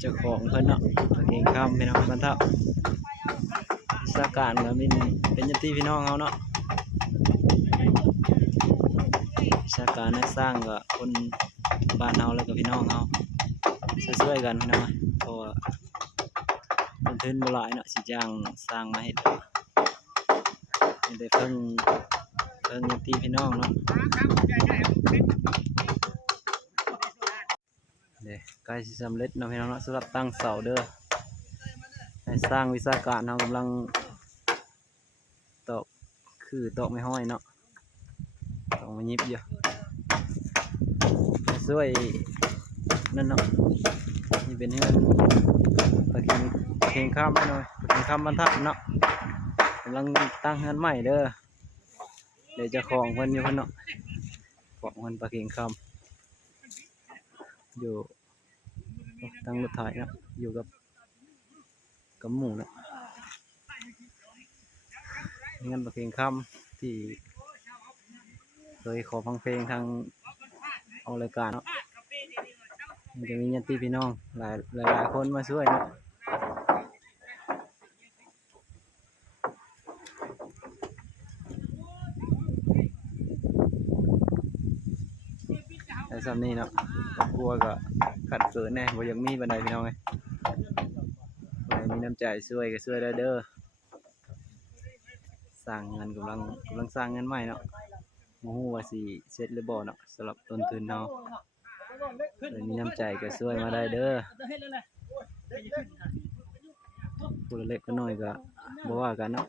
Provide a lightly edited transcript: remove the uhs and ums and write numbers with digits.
เจ้าของเพิ่นเนาะเก่งคำพี่น้องบรรเทาสาการก็มีเป็นญาติพี่น้องเขาเนาะสาการนักสร้างก็คนบ้านเฮาแล้วก็พี่น้องเฮาช่วยๆกันพี่น้องเพราะว่ามันทุนบ่หลายเนาะสิจ้างสร้างมาเฮ็ดได้เพิ่งญาติพี่น้องเนาะใกล้สิสำเร็จเนาะพี่น้องเนาะสำหรับตั้งเสาเด้อให้สร้างวิศาการเฮากำลังตอกตอกไม่ห้อยเนาะต้องมายิบอยู่ช่วยนั่นเนาะนี่เป็นเฮือนตะเคียงข้ามหน่อยตะเคียงข้ามบรรทัดเนาะกำลังตั้งเฮือนใหม่เด้อเดี๋ยวจะของเพิ่นอยู่เพิ่นเนาะของเพิ่นตะเคียงข้ามอยู่ตั้งรถไถเนาะอยู่กับหมู่เนาะงานตะเคียงข้ามที่เคยขอฟังเพลงทางเอารายการเนาะมันจะมีญาติพี่น้องหลายคนมาช่วยเนาะแต่สำนี้เนาะครอบครัวก็ขัดเกินแน่บ่อยากมีบันไดพี่น้องไงมีน้ำใจช่วยก็ช่วยได้เด้อสร้างเงินกำลังสร้างเงินใหม่เนาะโอ้โหว่าสิเสร็จหรือบ่เนาะสำหรับต้นทุนเนาะมีน้ำใจก็ช่วยมาได้เด้อผู้เล็กก็น้อยก็บ่ว่ากันเนาะ